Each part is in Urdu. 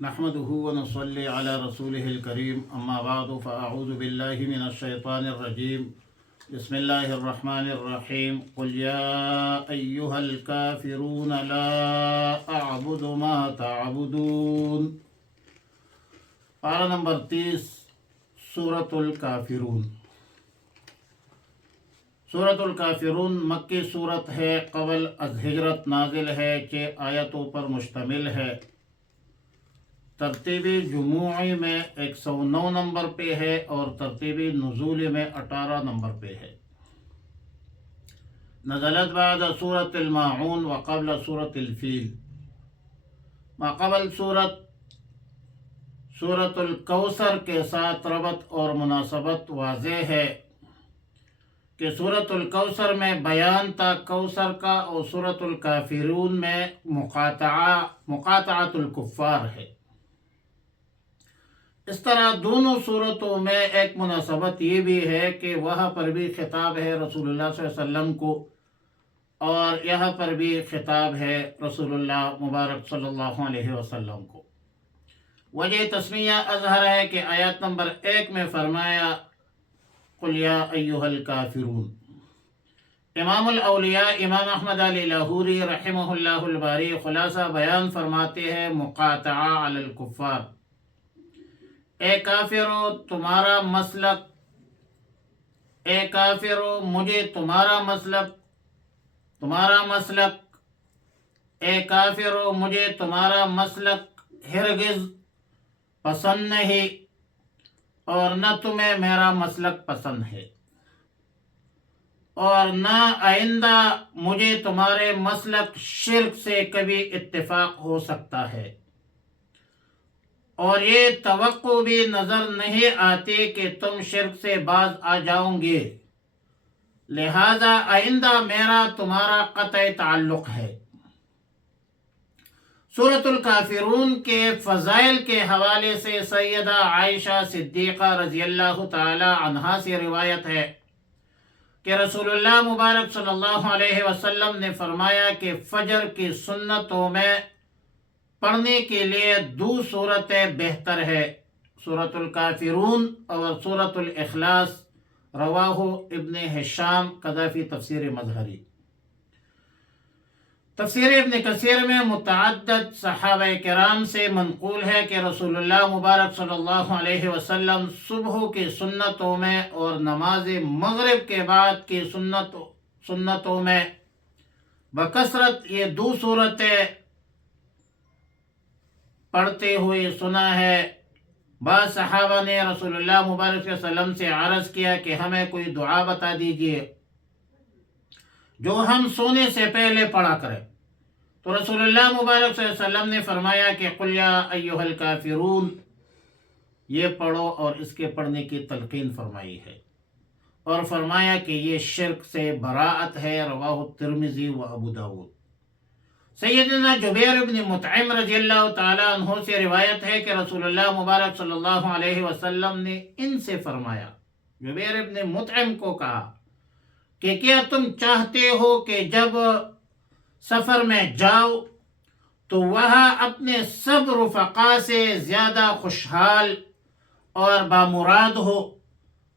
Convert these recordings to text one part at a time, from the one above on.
نحمده ونصلي على رسوله الكريم اما بعد فاعوذ بالله من الشيطان الرجيم بسم الله الرحمن الرحيم قل يا ايها الكافرون لا اعبد ما تعبدون پارہ نمبر 30 سورۃ الکافرون۔ سورۃ الکافرون مکی صورت ہے، قبل از ہجرت نازل ہے، 6 آیتوں پر مشتمل ہے۔ ترتیبی جموعی میں 109 نمبر پہ ہے اور ترتیبی نزولی میں 18 نمبر پہ ہے۔ نزلت بعد سورۃ الماعون وقبل سورۃ الفیل۔ ماقبل سورۃ الکوثر کے ساتھ ربط اور مناسبت واضح ہے کہ سورۃ الکوثر میں بیان تھا کوثر کا، اور سورۃ الکافرون میں مقاطعۃ الکفار ہے۔ اس طرح دونوں صورتوں میں ایک مناسبت یہ بھی ہے کہ وہاں پر بھی خطاب ہے رسول اللہ صلی اللہ علیہ وسلم کو، اور یہاں پر بھی خطاب ہے رسول اللہ مبارک صلی اللہ علیہ وسلم کو۔ وجہ تسمیہ اظہر ہے کہ آیات نمبر 1 میں فرمایا قل یا ایھا الکافرون۔ امام الاولیاء امام احمد علی لاہوری رحمہ اللہ الباری خلاصہ بیان فرماتے ہیں مقاطعہ علی الکفار۔ اے کافرو تمہارا مسلک، اے کافرو مجھے تمہارا مسلک، اے کافرو مجھے تمہارا مسلک ہرگز پسند نہیں، اور نہ تمہیں میرا مسلک پسند ہے، اور نہ آئندہ مجھے تمہارے مسلک شرک سے کبھی اتفاق ہو سکتا ہے، اور یہ توقع بھی نظر نہیں آتی کہ تم شرک سے باز آ جاؤ گے، لہذا آئندہ میرا تمہارا قطع تعلق ہے۔ سورۃ الکافرون کے فضائل کے حوالے سے سیدہ عائشہ صدیقہ رضی اللہ تعالی عنہا سے روایت ہے کہ رسول اللہ مبارک صلی اللہ علیہ وسلم نے فرمایا کہ فجر کی سنتوں میں پڑھنے کے لیے 2 صورتیں بہتر ہے، سورۃ الکافرون اور سورۃ الاخلاص، رواہ ابن ہشام قذافی تفسیر مظہری۔ تفسیر ابن کثیر میں متعدد صحابہ کرام سے منقول ہے کہ رسول اللہ مبارک صلی اللہ علیہ وسلم صبح کی سنتوں میں اور نماز مغرب کے بعد کی سنتوں میں بکثرت یہ 2 صورتیں پڑھتے ہوئے سنا ہے۔ بعض صحابہ نے رسول اللہ مبارک صلی اللہ علیہ وسلم سے عرض کیا کہ ہمیں کوئی دعا بتا دیجئے جو ہم سونے سے پہلے پڑھا کریں، تو رسول اللہ مبارک صلی اللہ علیہ وسلم نے فرمایا کہ قل یا ایھا الکافرون، یہ پڑھو، اور اس کے پڑھنے کی تلقین فرمائی ہے، اور فرمایا کہ یہ شرک سے براءت ہے، رواہ الترمذی و ابو داود۔ سیدنا جبیر بن مطعم رضی اللہ تعالی عنہ سے روایت ہے کہ رسول اللہ مبارک صلی اللہ علیہ وسلم نے ان سے فرمایا، جبیر بن مطعم کو کہا کہ کیا تم چاہتے ہو کہ جب سفر میں جاؤ تو وہاں اپنے سب رفقا سے زیادہ خوشحال اور بامراد ہو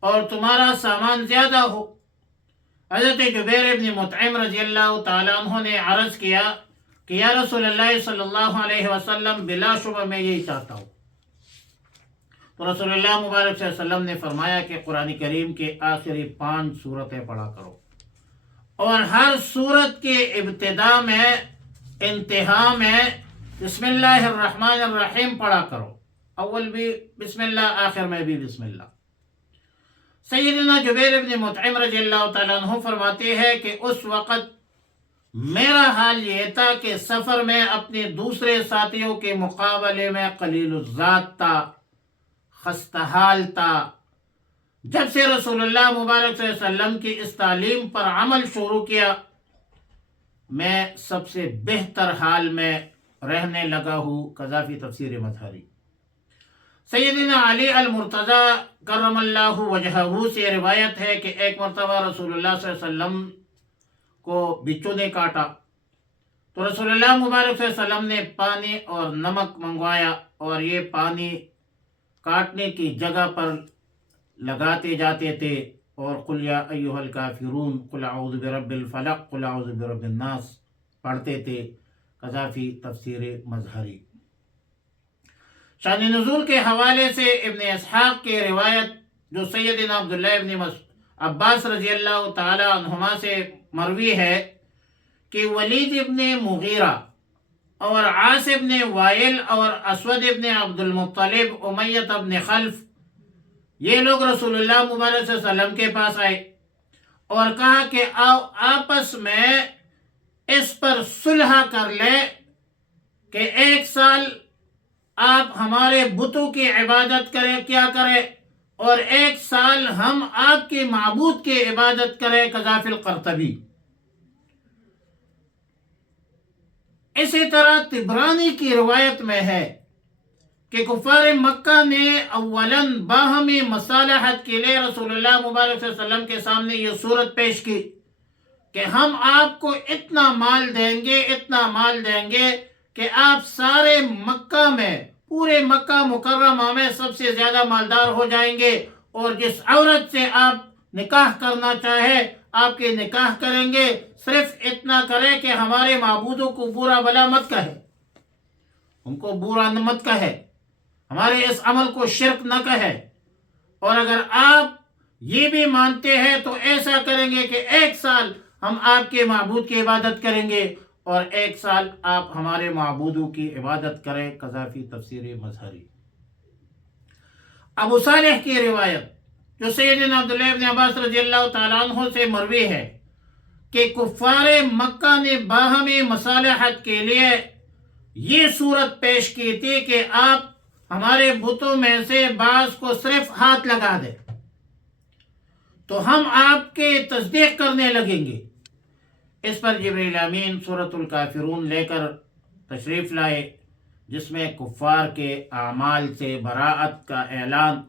اور تمہارا سامان زیادہ ہو؟ حضرت جبیر بن مطعم رضی اللہ تعالیٰ عنہ نے عرض کیا کہ یا رسول اللہ صلی اللہ علیہ وسلم بلا شبہ میں یہی چاہتا ہوں۔ تو رسول اللہ مبارک صلی اللہ علیہ وسلم نے فرمایا کہ قرآن کریم کے آخری 5 صورتیں پڑھا کرو، اور ہر صورت کے ابتدا میں انتہا میں بسم اللہ الرحمن الرحیم پڑھا کرو، اول بھی بسم اللہ آخر میں بھی بسم اللہ۔ سیدنا جبیر بن مطعم رضی اللہ تعالیٰ عنہ فرماتے ہیں کہ اس وقت میرا حال یہ تھا کہ سفر میں اپنے دوسرے ساتھیوں کے مقابلے میں قلیل الذات تھا، خستہ حال تھا۔ جب سے رسول اللہ مبارک صلی اللہ علیہ وسلم کی اس تعلیم پر عمل شروع کیا، میں سب سے بہتر حال میں رہنے لگا ہوں، قذافی تفسیر مظہری۔ سیدنا علی المرتضی کرم اللہ وجہہ سے روایت ہے کہ ایک مرتبہ رسول اللہ صلی اللہ علیہ وسلم کو بچھو نے کاٹا، تو رسول اللہ مبارک صلی اللہ علیہ وسلم نے پانی اور نمک منگوایا اور یہ پانی کاٹنے کی جگہ پر لگاتے جاتے تھے اور قل یا ایھا الکافرون قل اعوذ برب الفلق قل اعوذ برب الناس پڑھتے تھے۔ قذافی تفسیر مظہری۔ شان نزول کے حوالے سے ابن اسحاق کی روایت جو سیدنا عبداللہ ابن عباس رضی اللہ تعالی عنہما سے مروی ہے کہ ولید ابن مغیرہ اور عاص ابن وائل اور اسود ابن عبد المطلب امیہ ابن خلف یہ لوگ رسول اللہ مبارک صلی اللہ علیہ وسلم کے پاس آئے اور کہا کہ آؤ آپس میں اس پر صلح کر لے کہ 1 سال آپ ہمارے بتوں کی عبادت کیا کرے اور 1 سال ہم آپ کے معبود کی عبادت کریں۔ قذافی القرطبی۔ اسی طرح طبرانی کی روایت میں ہے کہ کفار مکہ نے اولاً باہمی مصالحت کے لیے رسول اللہ مبارک صلی اللہ علیہ وسلم کے سامنے یہ صورت پیش کی کہ ہم آپ کو اتنا مال دیں گے کہ آپ سارے مکہ میں پورے مکہ مکرمہ میں سب سے زیادہ مالدار ہو جائیں گے اور جس عورت سے آپ نکاح کرنا چاہے آپ کے نکاح کریں گے، صرف اتنا کرے کہ ہمارے معبودوں کو برا بلا مت کہے، ان کو برا مت کہے، ہمارے اس عمل کو شرک نہ کہے، اور اگر آپ یہ بھی مانتے ہیں تو ایسا کریں گے کہ 1 سال ہم آپ کے معبود کی عبادت کریں گے اور 1 سال آپ ہمارے معبودوں کی عبادت کریں۔ قذافی تفسیر مظہری۔ ابو صالح کی روایت جو سیدنا عبداللہ ابن عباس رضی اللہ تعالیٰ عنہ سے مروی ہے کہ کفار مکہ نے باہمی مصالحت کے لیے یہ صورت پیش کی تھی کہ آپ ہمارے بتوں میں سے بعض کو صرف ہاتھ لگا دیں تو ہم آپ کے تصدیق کرنے لگیں گے۔ اس پر جبریل امین سورۃ الکافرون لے کر تشریف لائے جس میں کفار کے اعمال سے براءت کا اعلان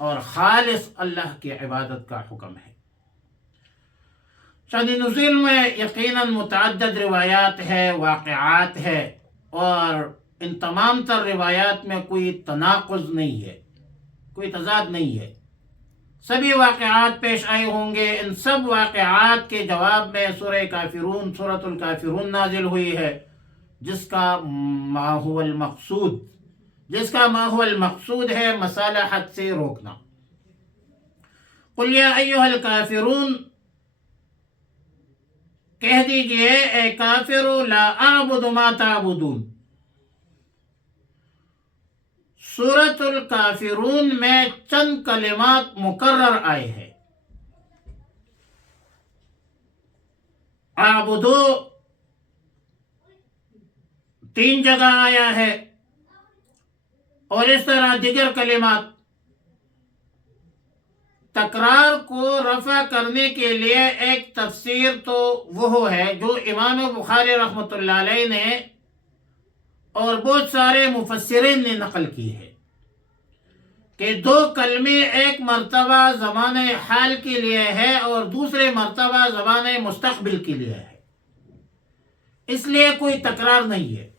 اور خالص اللہ کی عبادت کا حکم ہے۔ شان نزول میں یقیناً متعدد روایات ہے، واقعات ہے، اور ان تمام تر روایات میں کوئی تناقض نہیں ہے، کوئی تضاد نہیں ہے، سبھی واقعات پیش آئے ہوں گے۔ ان سب واقعات کے جواب میں سورہ کافرون سورۃ الکافرون نازل ہوئی ہے جس کا ما هو المقصود ہے مصالحت سے روکنا۔ قل یا ایھا الکافرون کہہ دیجئے اے کافرو لا اعبد ما تعبدون۔ سورۃ الکافرون میں چند کلمات مکرر آئے ہیں۔ اعبدو 3 جگہ آیا ہے اور اس طرح دیگر کلمات۔ تکرار کو رفع کرنے کے لیے ایک تفسیر تو وہ ہے جو امام بخاری رحمۃ اللہ علیہ نے اور بہت سارے مفسرین نے نقل کی ہے کہ 2 کلمے ایک مرتبہ زمان حال کے لیے ہے اور دوسرے مرتبہ زمان مستقبل کے لیے ہے، اس لیے کوئی تکرار نہیں ہے۔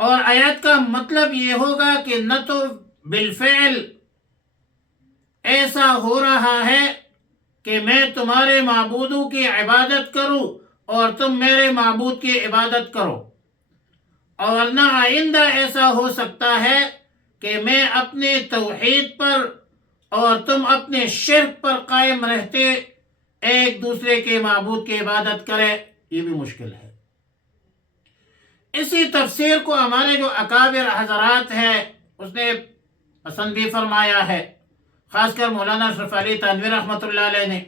اور آیت کا مطلب یہ ہوگا کہ نہ تو بالفعل ایسا ہو رہا ہے کہ میں تمہارے معبودوں کی عبادت کروں اور تم میرے معبود کی عبادت کرو، اور نہ آئندہ ایسا ہو سکتا ہے کہ میں اپنے توحید پر اور تم اپنے شرک پر قائم رہتے ایک دوسرے کے معبود کی عبادت کرے، یہ بھی مشکل ہے۔ اسی تفسیر کو ہمارے جو اکابر حضرات ہیں اس نے پسند بھی فرمایا ہے، خاص کر مولانا اشرف علی تھانوی رحمۃ اللہ علیہ نے،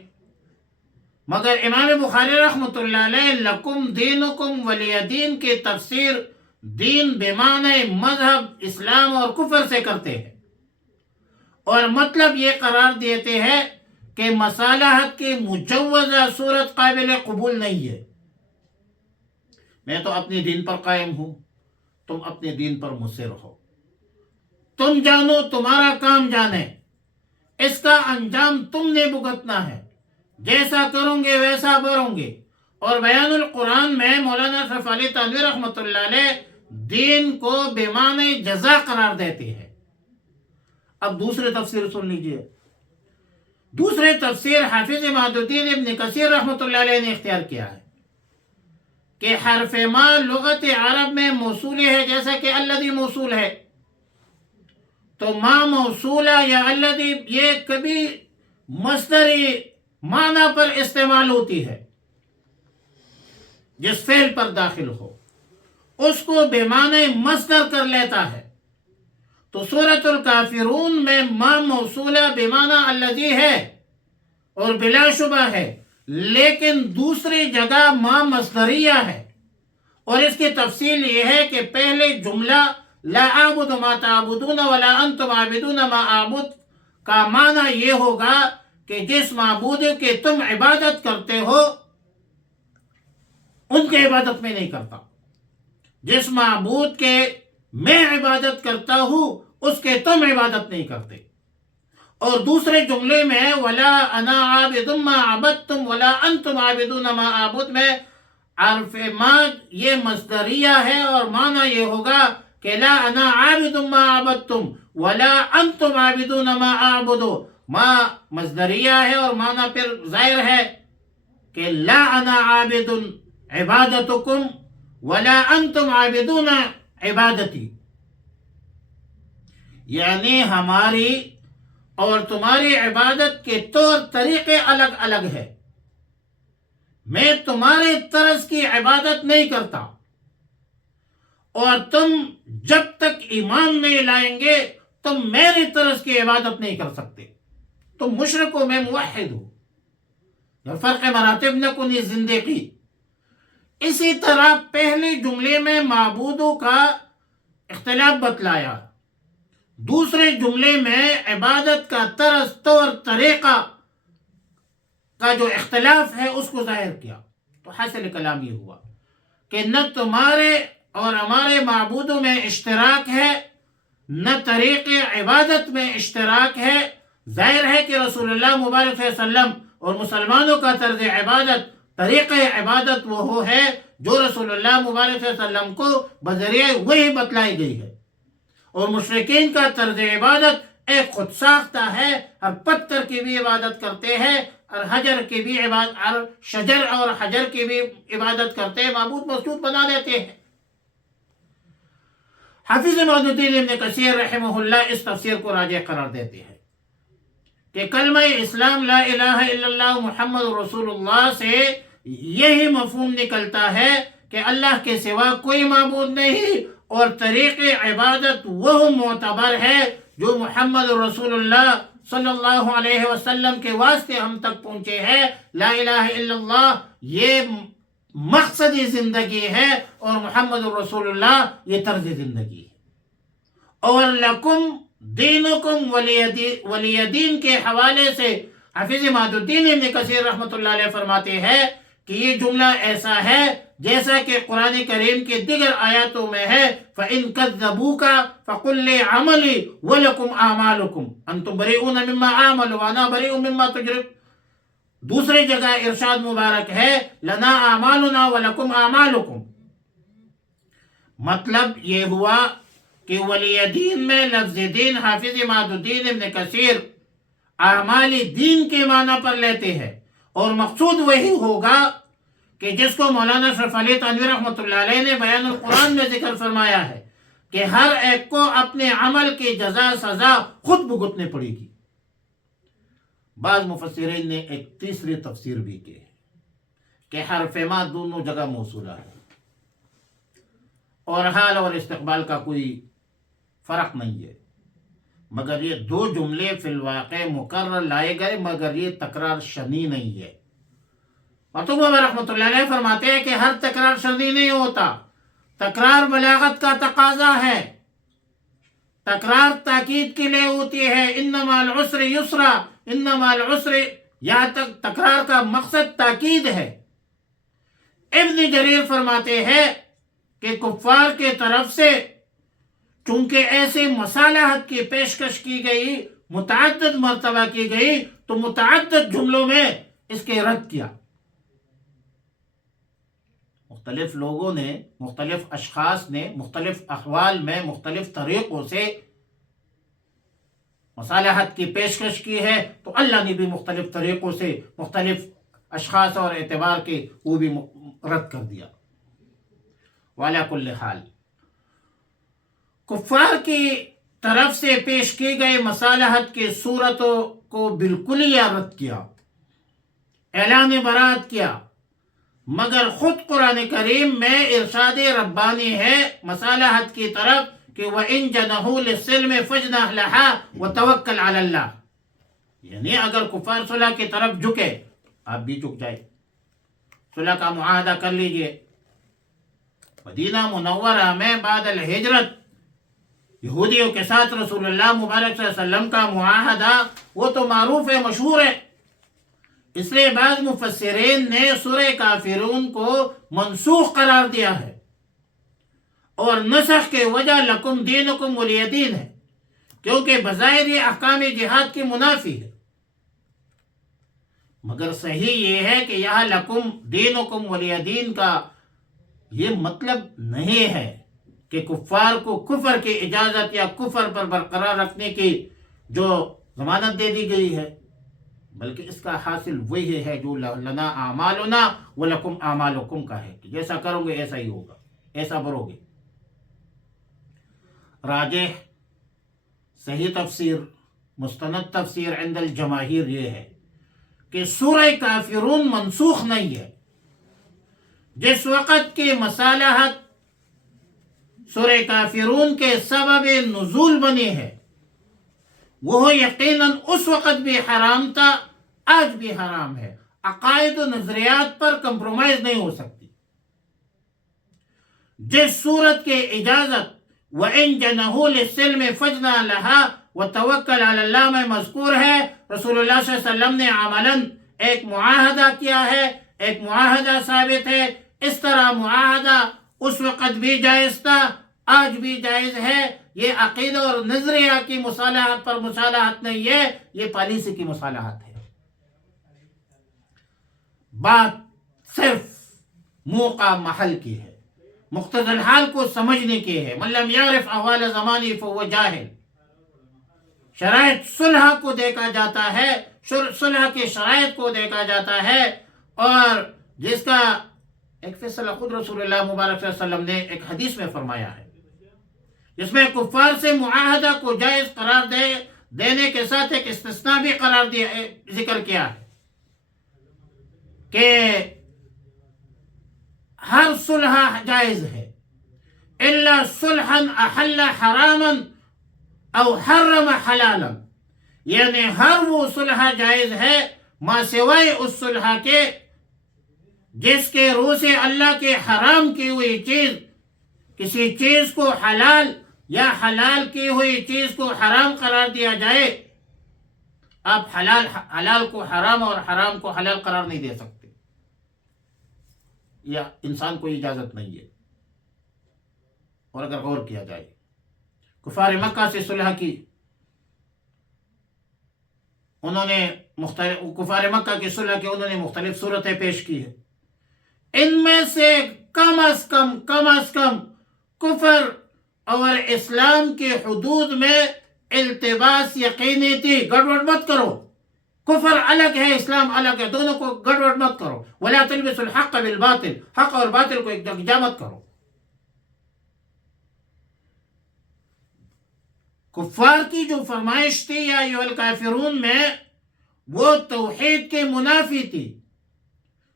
مگر امام بخاری رحمۃ اللہ علیہ لکم دینکم ولی دین کی تفسیر دین بمعنی مذہب، اسلام اور کفر سے کرتے ہیں، اور مطلب یہ قرار دیتے ہیں کہ مصالحت کی مجوزہ صورت قابل قبول نہیں ہے۔ میں تو اپنے دین پر قائم ہوں، تم اپنے دین پر مصر ہو، تم جانو تمہارا کام جانے، اس کا انجام تم نے بھگتنا ہے، جیسا کروں گے ویسا بھروں گے، اور بیان القرآن میں مولانا اشرف علی تھانوی رحمۃ اللہ علیہ دین کو بے معنی جزا قرار دیتے ہیں۔ اب دوسرے تفسیر سن لیجئے۔ دوسرے تفسیر حافظ اماد الدین ابن کثیر رحمۃ اللہ علیہ نے اختیار کیا ہے کہ حرف ما لغت عرب میں موصول ہے، جیسا کہ الذی موصول ہے، تو ما موصولہ یا الذی یہ کبھی مصدری معنی پر استعمال ہوتی ہے، جس فعل پر داخل ہو اس کو بے معنی مصدر کر لیتا ہے۔ تو سورۃ الکافرون میں ما موصولہ بے معنی الذی ہے اور بلا شبہ ہے، لیکن دوسری جگہ ما مصدریہ ہے، اور اس کی تفصیل یہ ہے کہ پہلے جملہ لا اعبد ما تعبدون ولا انتم عابدون ما اعبد کا معنی یہ ہوگا کہ جس معبود کے تم عبادت کرتے ہو ان کے عبادت میں نہیں کرتا، جس معبود کے میں عبادت کرتا ہوں اس کے تم عبادت نہیں کرتے۔ اور دوسرے جملے میں ولا انا عابد ما عبدتم ولا انتم عابدون ما اعبد میں حرف ما یہ مصدریہ ہے، اور معنی یہ ہوگا کہ لا انا عابد ما عبدتم ولا انتم عابدون ما اعبد، ما مصدریہ ہے اور معنی پھر ظاہر ہے کہ لا انا عابد عبادتکم ولا انتم عابدون عبادتی، یعنی ہماری اور تمہاری عبادت کے طور طریقے الگ الگ ہے، میں تمہارے طرز کی عبادت نہیں کرتا، اور تم جب تک ایمان نہیں لائیں گے تم میری طرز کی عبادت نہیں کر سکتے، تم مشرک ہو میں موحد ہوں، فرق مراتب نہ کنی زندگی۔ اسی طرح پہلے جملے میں معبودوں کا اختلاف بتلایا، دوسرے جملے میں عبادت کا طرز طور طریقہ کا جو اختلاف ہے اس کو ظاہر کیا۔ تو حاصل کلام یہ ہوا کہ نہ تمہارے اور ہمارے معبودوں میں اشتراک ہے، نہ طریق عبادت میں اشتراک ہے۔ ظاہر ہے کہ رسول اللہ مبارک صلی اللہ علیہ وسلم اور مسلمانوں کا طرز عبادت، طریقہ عبادت وہ ہے جو رسول اللہ مبارک صلی اللہ علیہ وسلم کو بذریعہ وحی بتلائی گئی ہے، اور مشرکین کا طرز عبادت ایک خود ساختہ ہے، ہر پتھر کی بھی عبادت کرتے ہیں، اور حجر کی بھی عبادت، اور شجر اور حجر کی بھی عبادت کرتے ہیں، معبود مسجود بنا دیتے ہیں۔ حافظ اماد الدین ابن کثیر رحمہ اللہ اس تفسیر کو راجح قرار دیتے ہیں کہ کلمہ اسلام لا الہ الا اللہ محمد رسول اللہ سے یہی مفہوم نکلتا ہے کہ اللہ کے سوا کوئی معبود نہیں، اور طریق عبادت وہ معتبر ہے جو محمد رسول اللہ صلی اللہ علیہ وسلم کے واسطے ہم تک پہنچے ہیں۔ لا الہ الا اللہ یہ مقصدی زندگی ہے، اور محمد رسول اللہ یہ طرز زندگی ہے۔ اور لکم دینکم ولی دین کے حوالے سے حافظ اماد الدین ابن کثیر رحمۃ اللہ علیہ فرماتے ہیں کہ یہ جملہ ایسا ہے جیسا کہ قرآن کریم کے دیگر آیاتوں میں ہے فَإِن كَذَّبُوكَ فَقُلْ لِي عَمَلِي وَلَكُمْ أَعْمَالُكُمْ أَنْتُمْ بَرِئُونَ مِمَّا أَعْمَلُ وَأَنَا بَرِئٌ مِمَّا تُجْرِمُونَ۔ دوسری جگہ ارشاد مبارک ہے لَنَا أَعْمَالُنَا وَلَكُمْ أَعْمَالُكُمْ۔ مطلب یہ ہوا کہ ولی دین میں لفظ دین حافظ اماد الدین ابن کثیر اعمال دین کے معنی پر لیتے ہیں، اور مقصود وہی ہوگا کہ جس کو مولانا اشرف علی تھانوی رحمۃ اللہ علیہ نے بیان القرآن میں ذکر فرمایا ہے کہ ہر ایک کو اپنے عمل کی جزا سزا خود بھگتنے پڑے گی۔ بعض مفسرین نے ایک تیسری تفسیر بھی کی کہ حرف ما دونوں جگہ موصولہ ہے، اور حال اور استقبال کا کوئی فرق نہیں ہے، مگر یہ دو جملے فی الواقع مکرر لائے گئے، مگر یہ تکرار شنی نہیں ہے۔ مرتضیٰ رحمۃ اللہ علیہ فرماتے ہیں کہ ہر تکرار شرعی نہیں ہوتا، تکرار بلاغت کا تقاضا ہے، تکرار تاکید کے لیے ہوتی ہے، انما العسر یسرا، انما العسر، یہاں تک تکرار کا مقصد تاکید ہے۔ ابن جریر فرماتے ہیں کہ کفار کے طرف سے چونکہ ایسے مصالحت کی پیشکش کی گئی، متعدد مرتبہ کی گئی، تو متعدد جملوں میں اس کے رد کیا۔ مختلف لوگوں نے، مختلف اشخاص نے مختلف احوال میں مختلف طریقوں سے مصالحت کی پیشکش کی ہے، تو اللہ نے بھی مختلف طریقوں سے مختلف اشخاص اور اعتبار کے وہ بھی رد کر دیا۔ وعلی کل حال کفار کی طرف سے پیش کی گئی مصالحت کی صورتوں کو بالکل ہی رد کیا، اعلان برات کیا، مگر خود قرآن کریم میں ارشاد ربانی ہے مصالحت کی طرف کہ وَإِن جَنَحُوا لِلسِّلْمِ فَاجْنَحْ لَهَا وَتَوَكَّلْ عَلَى اللَّهِ، یعنی اگر کفار صلح کی طرف جھکے آپ بھی جھک جائے، صلح کا معاہدہ کر لیجئے۔ مدینہ منورہ میں بعد الہجرت یہودیوں کے ساتھ رسول اللہ مبارک صلی اللہ علیہ وسلم کا معاہدہ وہ تو معروف ہے، مشہور ہے، اس لیے بعض مفسرین نے سورہ کافرون کو منسوخ قرار دیا ہے، اور نسخ کے وجہ لکم دینکم ولی دین ہے، کیونکہ بظاہر یہ احکام جہاد کی منافی ہے، مگر صحیح یہ ہے کہ یہاں لکم دینکم ولی دین کا یہ مطلب نہیں ہے کہ کفار کو کفر کی اجازت یا کفر پر برقرار رکھنے کی جو ضمانت دے دی گئی ہے، بلکہ اس کا حاصل وہی ہے جو لنا اعمالنا ولکم اعمالکم کا ہے، کہ جیسا کرو گے ایسا ہی ہوگا، ایسا برو گے۔ راجح صحیح تفسیر، مستند تفسیر عند الجماہیر یہ ہے کہ سورہ کافرون منسوخ نہیں ہے۔ جس وقت کی مصالحت سورہ کافرون کے سبب نزول بنی ہے وہ یقیناً اس وقت بھی حرام تھا، آج بھی حرام ہے، عقائد و نظریات پر کمپرومائز نہیں ہو سکتی۔ جس صورت کے اجازت وَإِن جَنَحُوا لِلسِّلْمِ فَاجْنَحْ لَهَا وَتَوَكَّلْ عَلَى اللَّهِ میں مذکور ہے، رسول اللہ صلی اللہ علیہ وسلم نے عملاً ایک معاہدہ کیا ہے، ایک معاہدہ ثابت ہے۔ اس طرح معاہدہ اس وقت بھی جائز تھا، آج بھی جائز ہے۔ یہ عقیدہ اور نظریہ کی مصالحت پر مصالحت نہیں ہے، یہ پالیسی کی مصالحت ہے۔ بات صرف موقع محل کی ہے، مقتضی الحال کو سمجھنے کی ہے۔ من لم یعرف احوال زمانی فهو جاہل۔ شرائط صلح کو دیکھا جاتا ہے، صلح کے شرائط کو دیکھا جاتا ہے، اور جس کا ایک فیصلہ خود رسول اللہ مبارک صلی اللہ علیہ وسلم نے ایک حدیث میں فرمایا ہے، جس میں کفار سے معاہدہ کو جائز قرار دینے کے ساتھ ایک استثناء بھی قرار دیا، ذکر کیا ہے کہ ہر صلح جائز ہے الا صلحا احل حراما او حرم حلالا، یعنی ہر وہ صلح جائز ہے ما سوائے اس صلح کے جس کے روح سے اللہ کے حرام کی ہوئی چیز کسی چیز کو حلال یا حلال کی ہوئی چیز کو حرام قرار دیا جائے۔ آپ حلال کو حرام اور حرام کو حلال قرار نہیں دے سکتے، یا انسان کو اجازت نہیں ہے۔ اور اگر غور کیا جائے، کفار مکہ سے صلح کی، انہوں نے کفار مکہ کی صلح کی انہوں نے مختلف صورتیں پیش کی ہیں۔ ان میں سے کم از کم کفر اور اسلام کی حدود میں التباس یقینی تھی۔ گڑبڑ مت کرو، کفر الگ ہے، اسلام الگ ہے، دونوں کو گڑبڑ مت کرو۔ ولا تلبسوا الحق بالباطل، حق اور باطل کو ایک جگہ مت کرو۔ کفار کی جو فرمائش تھی یا ایھا الکافرون میں، وہ توحید کے منافی تھی،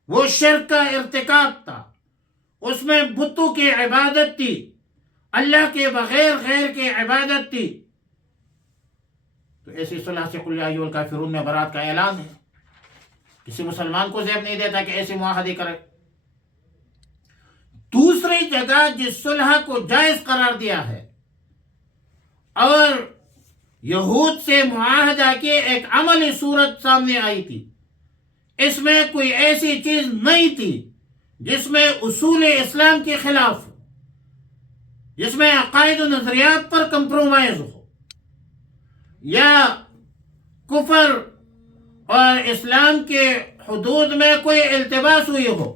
وہ شرک کا ارتکاب تھا، اس میں بتوں کی عبادت تھی، اللہ کے بغیر غیر کی عبادت تھی۔ تو ایسی صلح سے قل یا ایھا الکافرون میں برات کا اعلان ہے۔ کسی مسلمان کو زیب نہیں دیتا کہ ایسے معاہدے کرے۔ دوسری جگہ جس صلح کو جائز قرار دیا ہے اور یہود سے معاہدہ کی ایک عملی صورت سامنے آئی تھی، اس میں کوئی ایسی چیز نہیں تھی جس میں اصول اسلام کے خلاف ہو، جس میں عقائد و نظریات پر کمپرومائز ہو، یا کفر اور اسلام کے حدود میں کوئی التباس ہوئی ہو۔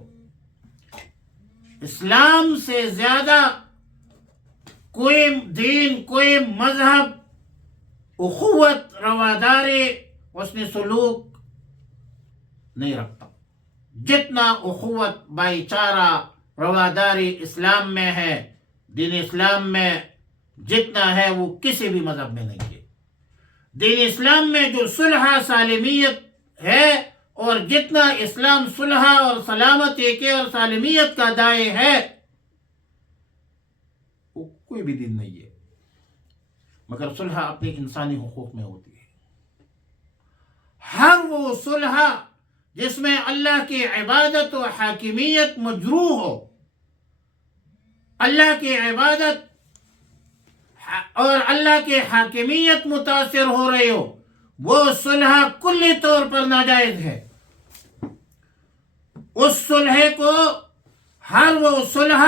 اسلام سے زیادہ کوئی دین، کوئی مذہب اخوت، رواداری، حسن سلوک نہیں رکھتا جتنا اخوت، بھائی چارہ، رواداری اسلام میں ہے۔ دین اسلام میں جتنا ہے وہ کسی بھی مذہب میں نہیں ہے۔ دین اسلام میں جو صلح سالمیت ہے، اور جتنا اسلام صلح اور سلامتی کے اور سالمیت کا داعی ہے، وہ کوئی بھی دین نہیں ہے۔ مگر صلح اپنے انسانی حقوق میں ہوتی ہے۔ ہر وہ صلح جس میں اللہ کی عبادت و حاکمیت مجروح ہو، اللہ کی عبادت اور اللہ کی حاکمیت متاثر ہو رہی ہو، وہ صلح کلی طور پر ناجائز ہے۔ اس صلح کو، ہر وہ صلح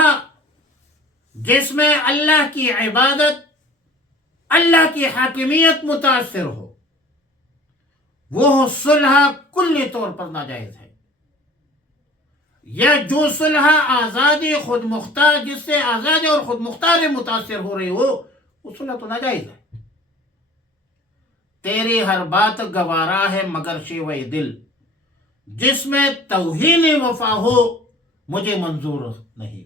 جس میں اللہ کی عبادت، اللہ کی حاکمیت متاثر ہو، وہ صلح کلی طور پر ناجائز ہے۔ یا جو صلح آزادی خود مختار، جس سے آزادی اور خود مختاری متاثر ہو رہی ہو، وہ صلح تو ناجائز ہے۔ تیری ہر بات گوارا ہے مگر شیوہ دل، جس میں توہین وفا ہو مجھے منظور نہیں۔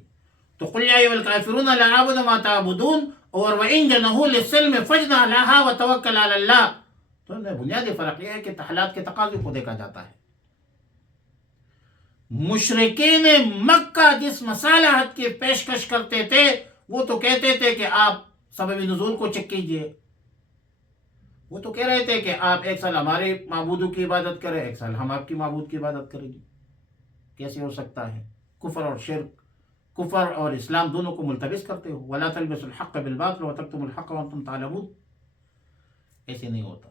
تو قل یا ایھا الکافرون لا اعبد ما تعبدون اور وَإِن جَنَحُوا لِلسَّلْمِ فَاجْنَحْ لَهَا وَتَوَکَّلْ عَلَى اللَّهِ، تو بنیادی فرق یہ ہے کہ حالات کے تقاضے کو دیکھا جاتا ہے۔ مشرکین مکہ جس مصالحت کی پیشکش کرتے تھے، وہ تو کہتے تھے کہ آپ سبب نزول کو چیک کیجئے۔ وہ تو کہہ رہے تھے کہ آپ ایک سال ہمارے معبودوں کی عبادت کریں، ایک سال ہم آپ کی معبود کی عبادت کریں گے۔ کیسے ہو سکتا ہے؟ کفر اور شرک، کفر اور اسلام دونوں کو ملتبس کرتے ہو۔ وَلَا تَلْبِسُوا الْحَقَّ بِالْبَاطِلِ وَتَكْتُمُوا الْحَقَّ وَأَنْتُمْ تَعْلَمُونَ۔ ایسے نہیں ہوتا۔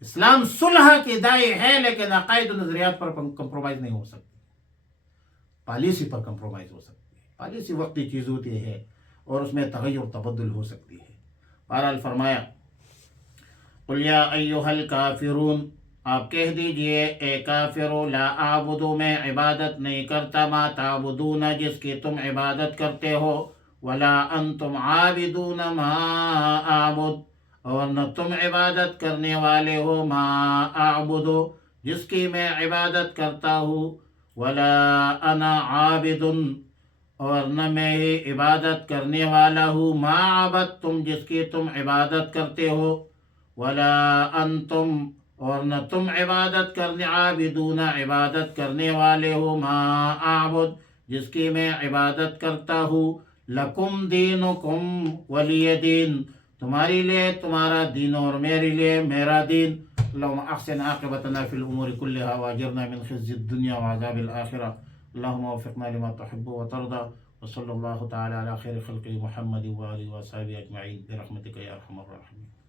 اسلام صلح کی داعی ہے، لیکن عقائد و نظریات پر کمپرومائز نہیں ہو سکتی، پالیسی پر کمپرومائز ہو سکتی ہے۔ پالیسی وقتی چیز ہوتی ہے اور اس میں تغیر تبدل ہو سکتی ہے۔ بہرحال فرمایا قل یا ایھا الکافرون، آپ کہہ دیجئے اے کافرو، لا اعبدو، میں عبادت نہیں کرتا، ما تعبدون، جس کی تم عبادت کرتے ہو، ولا انتم عابدون ما اعبد، اور نہ تم عبادت کرنے والے ہو، ما اعبدو، جس کی میں عبادت کرتا ہوں، ولا انا عابد، اور نہ میں عبادت کرنے والا ہوں، ما عبدتم، جس کی تم عبادت کرتے ہو، ولا انتم، اور نہ تم عبادت کرنے، عابدون، عبادت کرنے والے ہو، ما اعبد، جس کی میں عبادت کرتا ہوں، لکم دینکم ولی دین، تمہاری لیے تمہارا دین اور میرے لیے میرا دین۔ اللہم احسن عاقبتنا فی الامور کلها واجرنا من خزي الدنیا وعذاب الآخرہ، اللہم وفقنا لما تحب وترضى، وصلی اللہ تعالی علی خیر خلق محمد وآلہ وصحبہ اجمعین برحمتک یا ارحم الراحمین۔